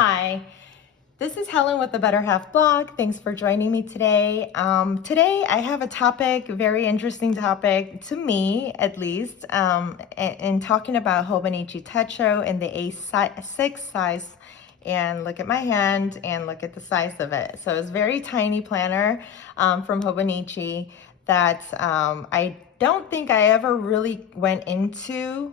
Hi, this is Helen with the Better Half blog. Thanks for joining me today. Today I have a topic, very interesting topic to me at least, in talking about Hobonichi Techo in the A6 size. And look at my hand and look at the size of it. So it's a very tiny planner from Hobonichi that I don't think I ever really went into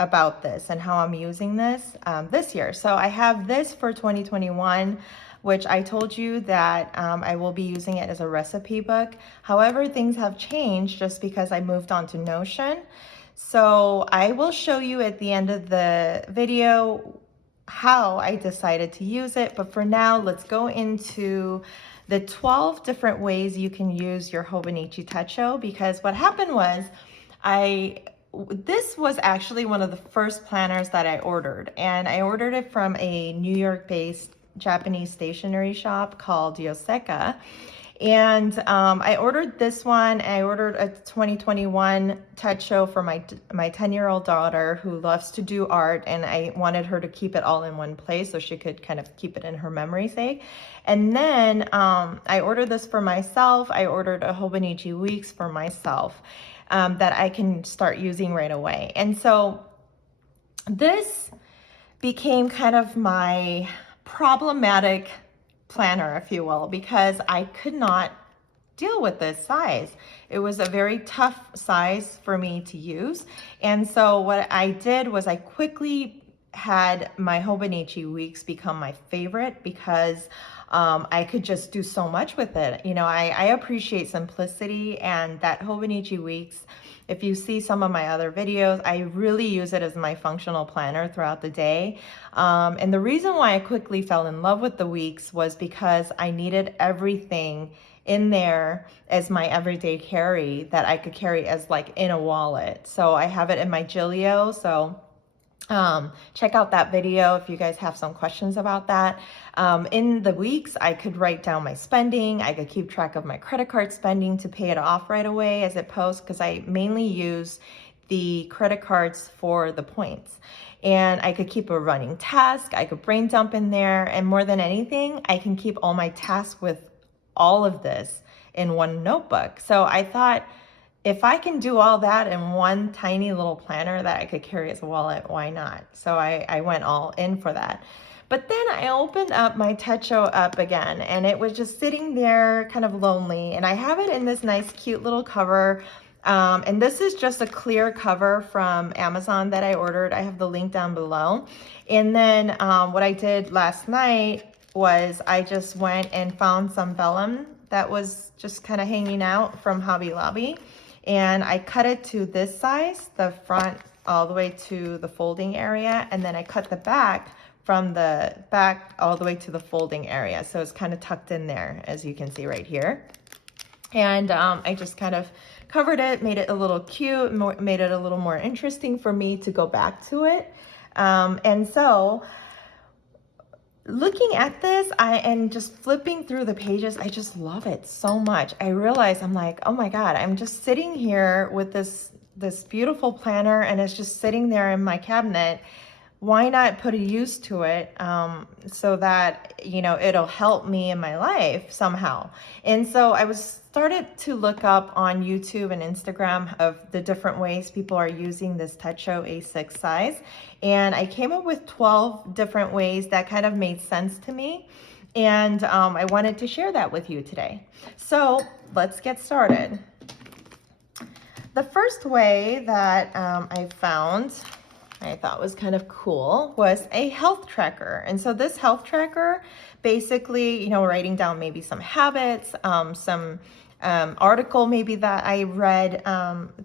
about this and how I'm using this year. So I have this for 2021, which I told you that I will be using it as a recipe book. However, things have changed just because I moved on to Notion. So I will show you at the end of the video how I decided to use it. But for now, let's go into the 12 different ways you can use your Hobonichi Techo, because what happened was this was actually one of the first planners that I ordered, and I ordered it from a New York-based Japanese stationery shop called Yoseka. And I ordered this one. I ordered a 2021 Techo for my 10-year-old daughter who loves to do art, and I wanted her to keep it all in one place so she could kind of keep it in her memory's sake. And then I ordered this for myself. I ordered a Hobonichi Weeks for myself that I can start using right away. And so this became kind of my problematic planner, if you will, because I could not deal with this size. It was a very tough size for me to use. And so what I did was I quickly had my Hobonichi Weeks become my favorite because I could just do so much with it. You know, I appreciate simplicity, and that Hobonichi Weeks, if you see some of my other videos, I really use it as my functional planner throughout the day. And the reason why I quickly fell in love with the Weeks was because I needed everything in there as my everyday carry that I could carry as like in a wallet. So I have it in my Gilio. So check out that video if you guys have some questions about that. In the Weeks, I could write down my spending. I could keep track of my credit card spending to pay it off right away as it posts, because I mainly use the credit cards for the points. And I could keep a running task. I could brain dump in there. And more than anything, I can keep all my tasks with all of this in one notebook. So I thought, if I can do all that in one tiny little planner that I could carry as a wallet, why not? So I went all in for that. But then I opened up my Techo up again, and it was just sitting there kind of lonely. And I have it in this nice, cute little cover. And this is just a clear cover from Amazon that I ordered. I have the link down below. And then what I did last night was I just went and found some vellum that was just kind of hanging out from Hobby Lobby. And I cut it to this size, the front all the way to the folding area. And then I cut the back from the back all the way to the folding area. So it's kind of tucked in there, as you can see right here. And I just kind of covered it, made it a little cute, made it a little more interesting for me to go back to it. And so looking at this, and just flipping through the pages, I just love it so much. I realize I'm like, oh my God, I'm just sitting here with this beautiful planner, and it's just sitting there in my cabinet. Why not put a use to it so that, you know, it'll help me in my life somehow? And so I started to look up on YouTube and Instagram of the different ways people are using this Techo A6 size. And I came up with 12 different ways that kind of made sense to me. And I wanted to share that with you today. So let's get started. The first way that I found I thought was kind of cool was a health tracker. And so this health tracker, basically, you know, writing down maybe some habits, some article maybe that I read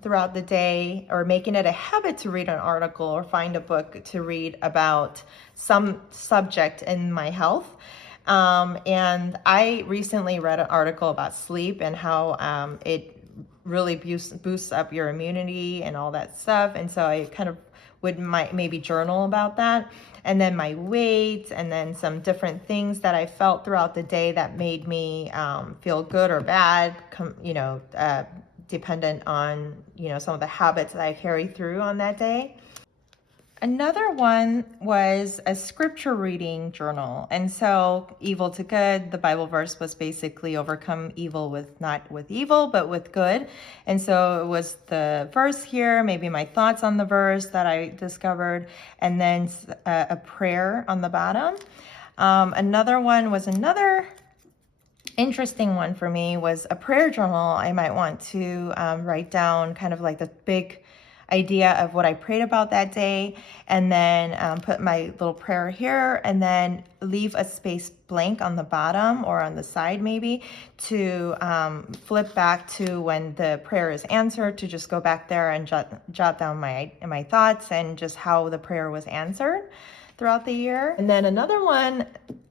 throughout the day, or making it a habit to read an article or find a book to read about some subject in my health. And I recently read an article about sleep and how it really boosts up your immunity and all that stuff. And so I kind of would maybe journal about that, and then my weight, and then some different things that I felt throughout the day that made me feel good or bad, dependent on, you know, some of the habits that I carry through on that day. Another one was a scripture reading journal. And so evil to good, the Bible verse was basically overcome evil with not with evil, but with good. And so it was the verse here, maybe my thoughts on the verse that I discovered, and then a prayer on the bottom. Another one was another interesting one for me was a prayer journal. I might want to write down kind of like the big idea of what I prayed about that day, and then put my little prayer here, and then leave a space blank on the bottom or on the side maybe to flip back to when the prayer is answered, to just go back there and jot down my thoughts and just how the prayer was answered throughout the year. And then another one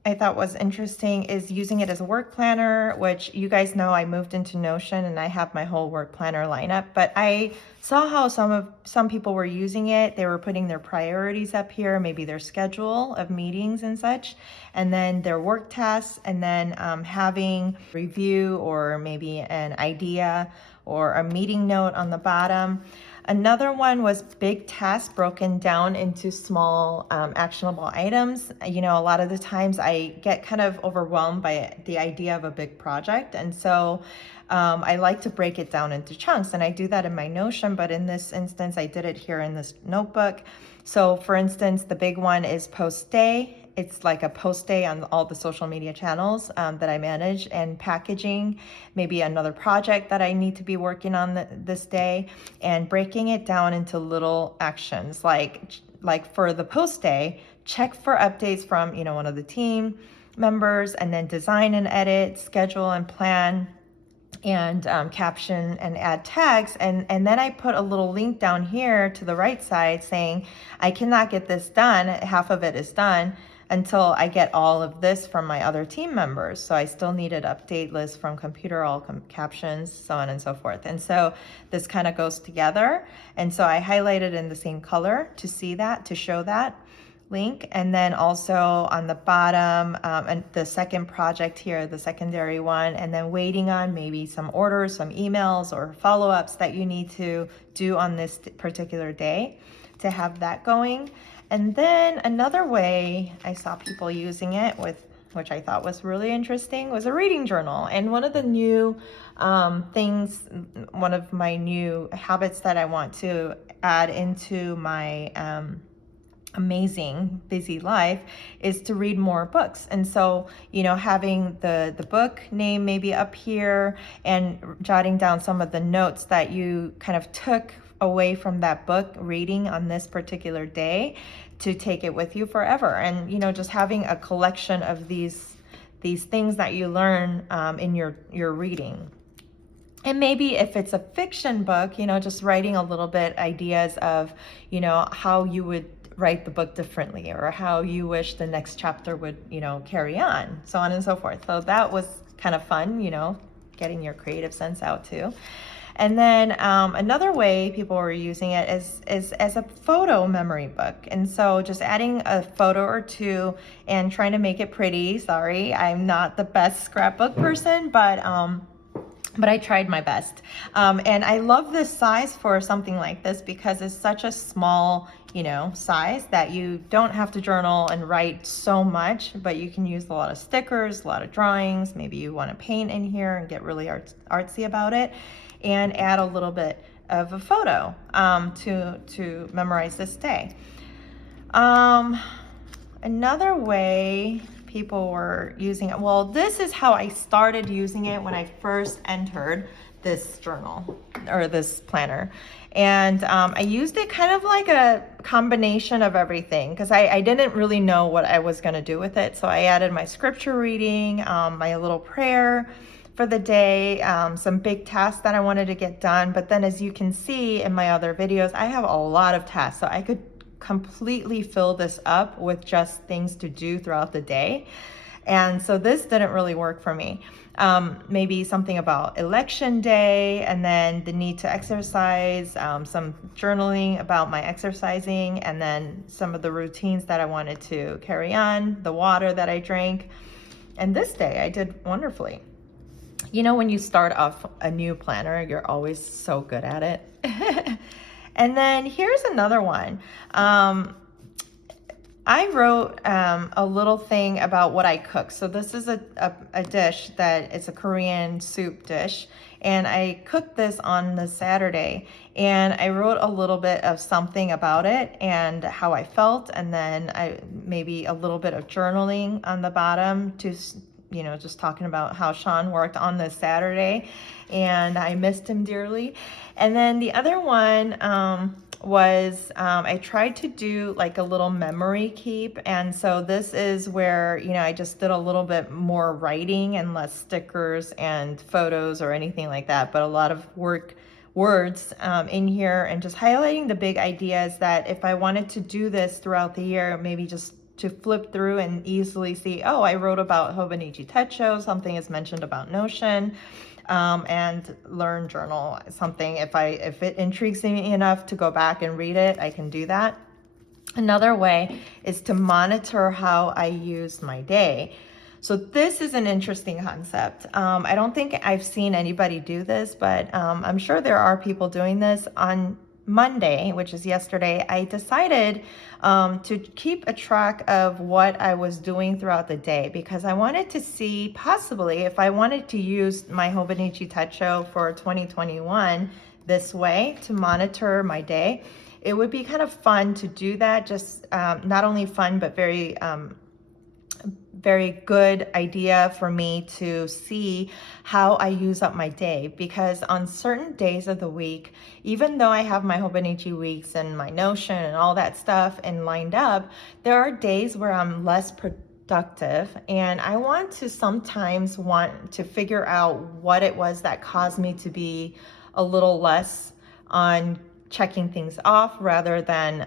I thought was interesting is using it as a work planner, which you guys know I moved into Notion and I have my whole work planner lineup, but I saw how some people were using it. They were putting their priorities up here, maybe their schedule of meetings and such, and then their work tasks, and then having review or maybe an idea or a meeting note on the bottom. Another one was big tasks broken down into small actionable items. You know, a lot of the times I get kind of overwhelmed by the idea of a big project. And so I like to break it down into chunks. And I do that in my Notion, but in this instance, I did it here in this notebook. So for instance, the big one is post day. It's like a post day on all the social media channels that I manage, and packaging, maybe another project that I need to be working on this day, and breaking it down into little actions. Like for the post day, check for updates from, you know, one of the team members, and then design and edit, schedule and plan, and caption and add tags, and then I put a little link down here to the right side saying I cannot get this done, half of it is done, until I get all of this from my other team members. So I still needed update list from computer, all captions, so on and so forth. And so this kind of goes together. And so I highlighted in the same color to see that, to show that link. And then also on the bottom, and the second project here, the secondary one, and then waiting on maybe some orders, some emails or follow-ups that you need to do on this particular day, to have that going. And then another way I saw people using it with, which I thought was really interesting, was a reading journal. And one of the new things, one of my new habits that I want to add into my amazing busy life is to read more books. And so, you know, having the book name maybe up here and jotting down some of the notes that you kind of took away from that book reading on this particular day, to take it with you forever. And, you know, just having a collection of these things that you learn in your reading. And maybe if it's a fiction book, you know, just writing a little bit ideas of, you know, how you would write the book differently, or how you wish the next chapter would, you know, carry on, so on and so forth. So that was kind of fun, you know, getting your creative sense out too. And then another way people were using it is as a photo memory book. And so just adding a photo or two and trying to make it pretty. Sorry, I'm not the best scrapbook person, but I tried my best. And I love this size for something like this because it's such a small, you know, size that you don't have to journal and write so much, but you can use a lot of stickers, a lot of drawings. Maybe you want to paint in here and get really artsy about it, and add a little bit of a photo to memorize this day. Another way people were using it, well, this is how I started using it when I first entered this journal or this planner. And I used it kind of like a combination of everything, because I didn't really know what I was going to do with it. So I added my scripture reading, my little prayer for the day, some big tasks that I wanted to get done. But then, as you can see in my other videos, I have a lot of tasks, so I could completely fill this up with just things to do throughout the day. And so this didn't really work for me. Maybe something about election day, and then the need to exercise, some journaling about my exercising, and then some of the routines that I wanted to carry on, the water that I drank. And this day I did wonderfully. You know, when you start off a new planner, you're always so good at it. And then here's another one. I wrote a little thing about what I cook. So this is a dish that it's a Korean soup dish. And I cooked this on the Saturday. And I wrote a little bit of something about it and how I felt. And then I maybe a little bit of journaling on the bottom to, just talking about how Sean worked on this Saturday. And I missed him dearly. And then the other one, I tried to do like a little memory keep. And so this is where, I just did a little bit more writing and less stickers and photos or anything like that, but a lot of words in here and just highlighting the big ideas that if I wanted to do this throughout the year, maybe just to flip through and easily see, oh, I wrote about Hobonichi Techo, something is mentioned about Notion, and learn journal something. If it intrigues me enough to go back and read it, I can do that. Another way is to monitor how I use my day. So this is an interesting concept. I don't think I've seen anybody do this, but I'm sure there are people doing this. On Monday, which is yesterday, I decided to keep a track of what I was doing throughout the day because I wanted to see possibly if I wanted to use my Hobonichi Techo for 2021 this way to monitor my day. It would be kind of fun to do that, just not only fun, but very good idea for me to see how I use up my day, because on certain days of the week, even though I have my Hobonichi weeks and my Notion and all that stuff and lined up, there are days where I'm less productive, and I sometimes want to figure out what it was that caused me to be a little less on checking things off rather than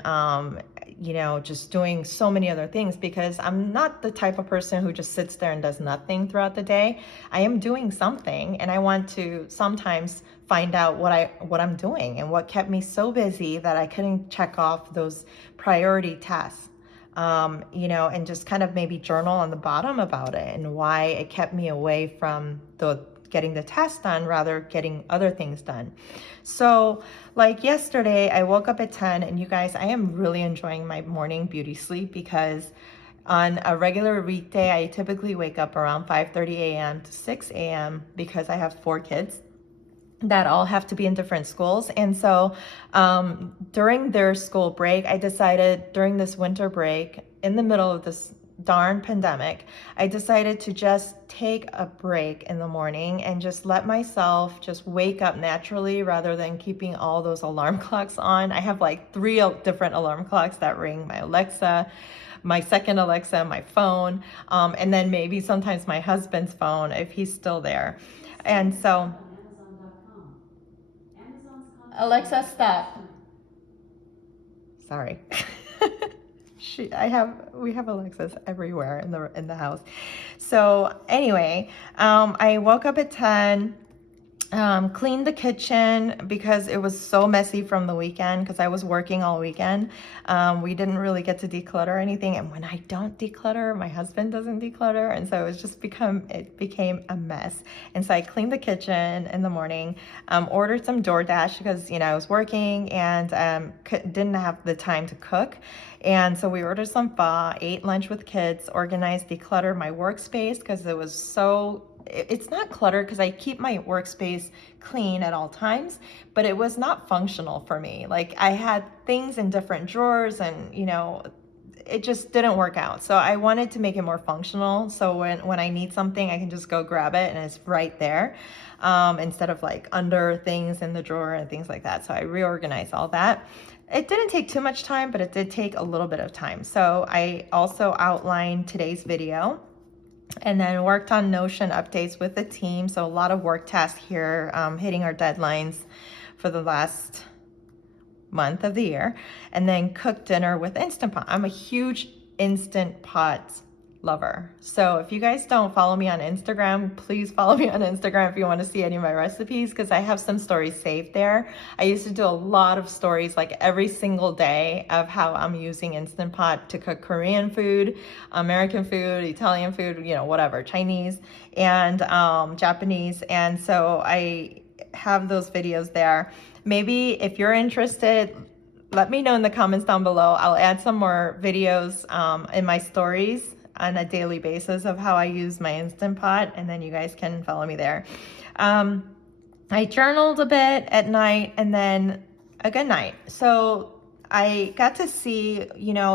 just doing so many other things, because I'm not the type of person who just sits there and does nothing throughout the day. I am doing something, and I want to sometimes find out what I'm doing and what kept me so busy that I couldn't check off those priority tasks. And just kind of maybe journal on the bottom about it and why it kept me away from getting the task done, rather getting other things done. So like yesterday, I woke up at 10, and you guys, I am really enjoying my morning beauty sleep, because on a regular weekday, I typically wake up around 5:30 a.m. to 6 a.m. because I have 4 kids that all have to be in different schools. And so during their school break, I decided during this winter break, in the middle of this darn pandemic, I decided to just take a break in the morning and just let myself just wake up naturally rather than keeping all those alarm clocks on. I have like 3 different alarm clocks that ring: my Alexa, my second Alexa, my phone, and then maybe sometimes my husband's phone if he's still there. And so Alexa, stop. Sorry. We have Alexas everywhere in the house. So anyway, I woke up at 10, cleaned the kitchen because it was so messy from the weekend, because I was working all weekend. We didn't really get to declutter anything, and when I don't declutter, my husband doesn't declutter, and so it became a mess. And so I cleaned the kitchen in the morning, ordered some DoorDash because I was working and didn't have the time to cook. And so we ordered some pho, ate lunch with kids, organized, decluttered my workspace because it was it's not cluttered because I keep my workspace clean at all times, but it was not functional for me. Like I had things in different drawers, and it just didn't work out. So I wanted to make it more functional, so when I need something, I can just go grab it and it's right there, instead of like under things in the drawer and things like that. So I reorganized all that. It didn't take too much time, but it did take a little bit of time. So I also outlined today's video, and then worked on Notion updates with the team. So a lot of work tasks here, hitting our deadlines for the last month of the year. And then cooked dinner with Instant Pot. I'm a huge Instant Pot lover. So if you guys don't follow me on Instagram, please follow me on Instagram if you want to see any of my recipes, because I have some stories saved there. I used to do a lot of stories like every single day of how I'm using Instant Pot to cook Korean food, American food, Italian food, whatever, Chinese and Japanese. And so I have those videos there. Maybe if you're interested, let me know in the comments down below. I'll add some more videos in my stories on a daily basis of how I use my Instant Pot, and then you guys can follow me there. I journaled a bit at night and then a good night. So I got to see,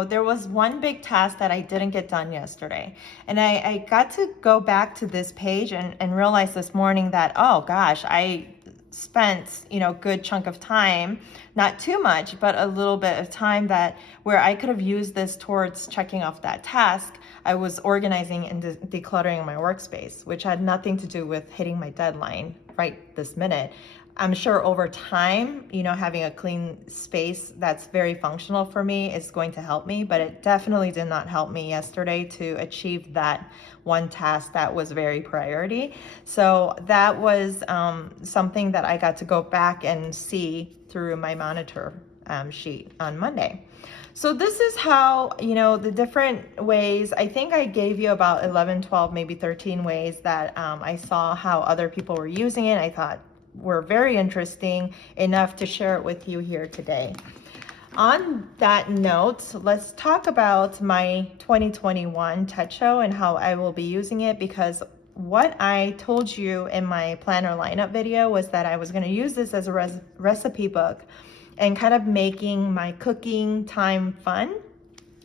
there was one big task that I didn't get done yesterday. And I got to go back to this page and realize this morning that, oh gosh, I spent, good chunk of time, not too much, but a little bit of time that where I could have used this towards checking off that task. I was organizing and decluttering my workspace, which had nothing to do with hitting my deadline right this minute. I'm sure over time, having a clean space that's very functional for me is going to help me, but it definitely did not help me yesterday to achieve that one task that was very priority. So that was something that I got to go back and see through my monitor sheet on Monday. So this is how, the different ways, I think I gave you about 11, 12, maybe 13 ways that I saw how other people were using it. I thought were very interesting enough to share it with you here today. On that note, let's talk about my 2021 Techo and how I will be using it, because what I told you in my planner lineup video was that I was going to use this as a recipe book and kind of making my cooking time fun,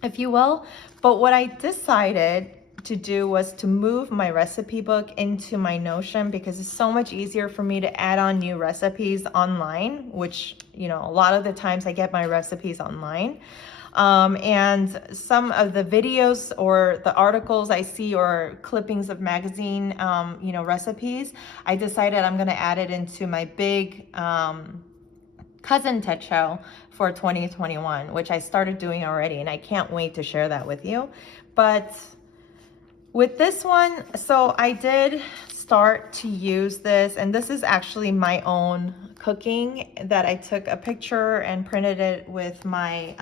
if you will. But what I decided to do was to move my recipe book into my Notion, because it's so much easier for me to add on new recipes online, which, a lot of the times I get my recipes online. And some of the videos or the articles I see or clippings of magazine, recipes, I decided I'm going to add it into my big cousin Techo for 2021, which I started doing already, and I can't wait to share that with you. But with this one, so I did start to use this, and this is actually my own cooking that I took a picture and printed it with my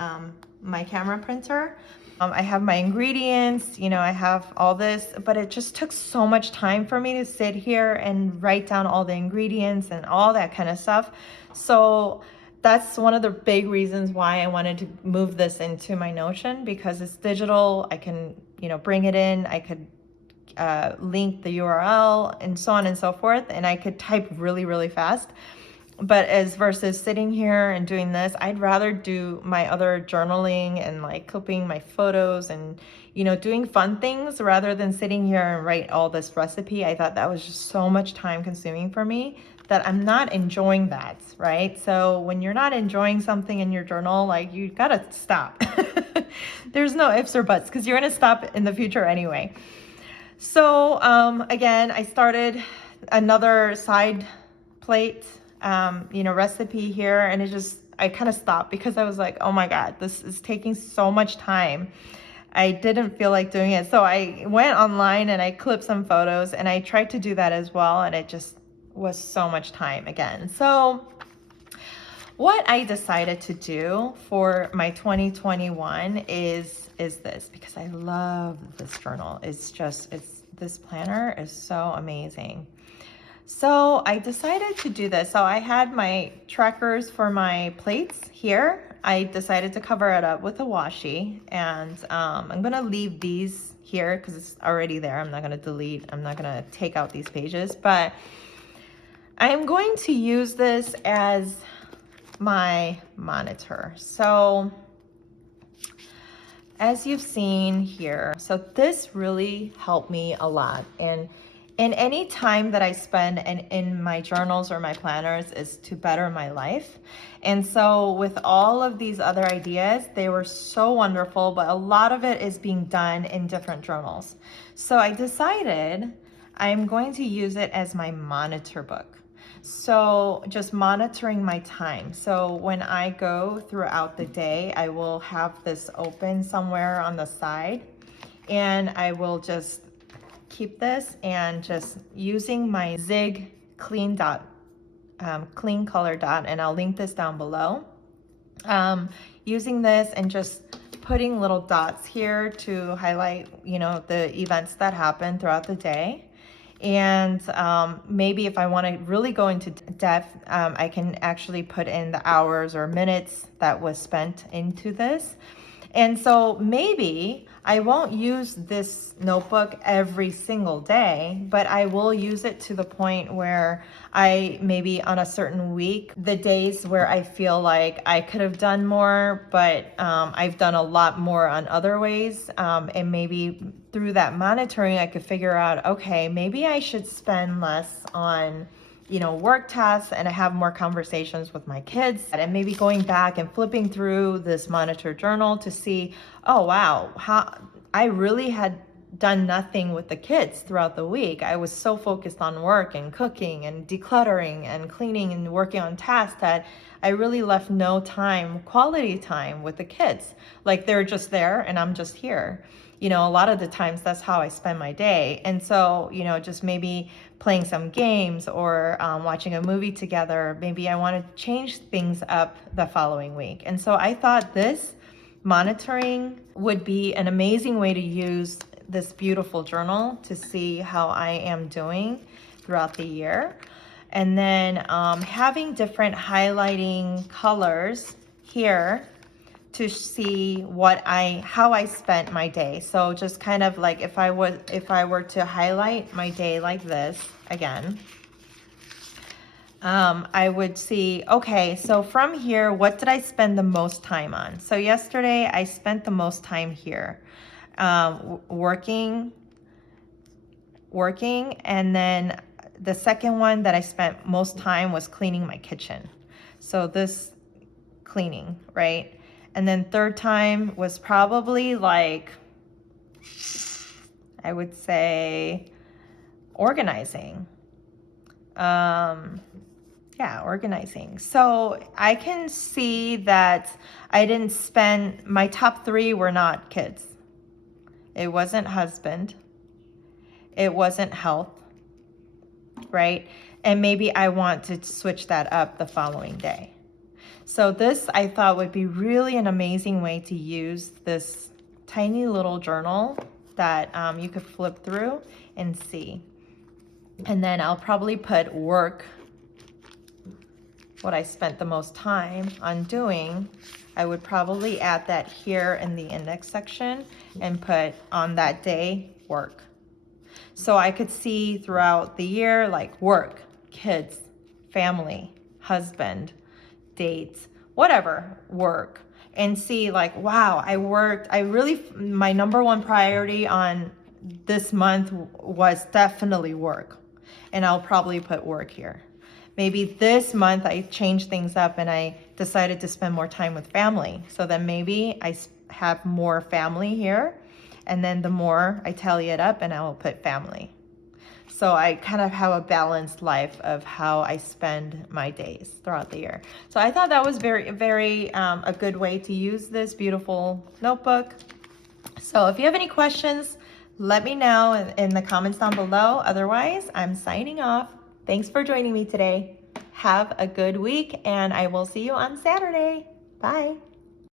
my camera printer. I have my ingredients, I have all this, but it just took so much time for me to sit here and write down all the ingredients and all that kind of stuff. So that's one of the big reasons why I wanted to move this into my Notion, because it's digital. I can, bring it in. I could link the URL and so on and so forth, and I could type really, really fast. But as versus sitting here and doing this, I'd rather do my other journaling and like clipping my photos and, doing fun things rather than sitting here and write all this recipe. I thought that was just so much time consuming for me that I'm not enjoying that, right? So when you're not enjoying something in your journal, like, you gotta stop. There's no ifs or buts, because you're gonna stop in the future anyway. So again, I started another side plate, recipe here, and I kind of stopped because I was like, oh my God, this is taking so much time. I didn't feel like doing it. So I went online and I clipped some photos, and I tried to do that as well, and it just was so much time again. So what I decided to do for my 2021 is this, because I love this journal. This planner is so amazing. So I decided to do this. So I had my trackers for my plates here. I decided to cover it up with a washi, and I'm gonna leave these here because it's already there. I'm not gonna delete, I'm not gonna take out these pages, but I'm going to use this as my monitor. So as you've seen here, so this really helped me a lot. And any time that I spend in my journals or my planners is to better my life. And so with all of these other ideas, they were so wonderful, but a lot of it is being done in different journals. So I decided I'm going to use it as my monitor book. So just monitoring my time. So when I go throughout the day, I will have this open somewhere on the side, and I will just keep this and just using my Zig clean dot, clean color dot, and I'll link this down below. Using this and just putting little dots here to highlight, the events that happen throughout the day. And maybe if I want to really go into depth, I can actually put in the hours or minutes that was spent into this. And so maybe I won't use this notebook every single day, but I will use it to the point where I maybe on a certain week, the days where I feel like I could have done more, but I've done a lot more on other ways. And maybe through that monitoring, I could figure out, okay, maybe I should spend less on work tasks and I have more conversations with my kids, and maybe going back and flipping through this monitor journal to see, oh wow, how I really had done nothing with the kids throughout the week. I was so focused on work and cooking and decluttering and cleaning and working on tasks that I really left no time, quality time with the kids. Like they're just there and I'm just here. A lot of the times that's how I spend my day. And so, just maybe playing some games or watching a movie together, maybe I want to change things up the following week. And so I thought this monitoring would be an amazing way to use this beautiful journal to see how I am doing throughout the year. And then having different highlighting colors here to see how I spent my day. So just kind of like if I were to highlight my day like this again, I would see, okay, so from here, what did I spend the most time on? So yesterday I spent the most time here, working, and then the second one that I spent most time was cleaning my kitchen. So this cleaning, right? And then third time was probably like, I would say organizing. Organizing. So I can see that I didn't spend, my top 3 were not kids. It wasn't husband. It wasn't health, right? And maybe I want to switch that up the following day. So this I thought would be really an amazing way to use this tiny little journal that you could flip through and see. And then I'll probably put work, what I spent the most time on doing. I would probably add that here in the index section and put on that day work. So I could see throughout the year like work, kids, family, husband, dates, whatever, work, and see like, wow, my number one priority on this month was definitely work. And I'll probably put work here. Maybe this month I changed things up and I decided to spend more time with family. So then maybe I have more family here. And then the more I tally it up and I will put family. So I kind of have a balanced life of how I spend my days throughout the year. So I thought that was very, very a good way to use this beautiful notebook. So if you have any questions, let me know in the comments down below. Otherwise, I'm signing off. Thanks for joining me today. Have a good week and I will see you on Saturday. Bye.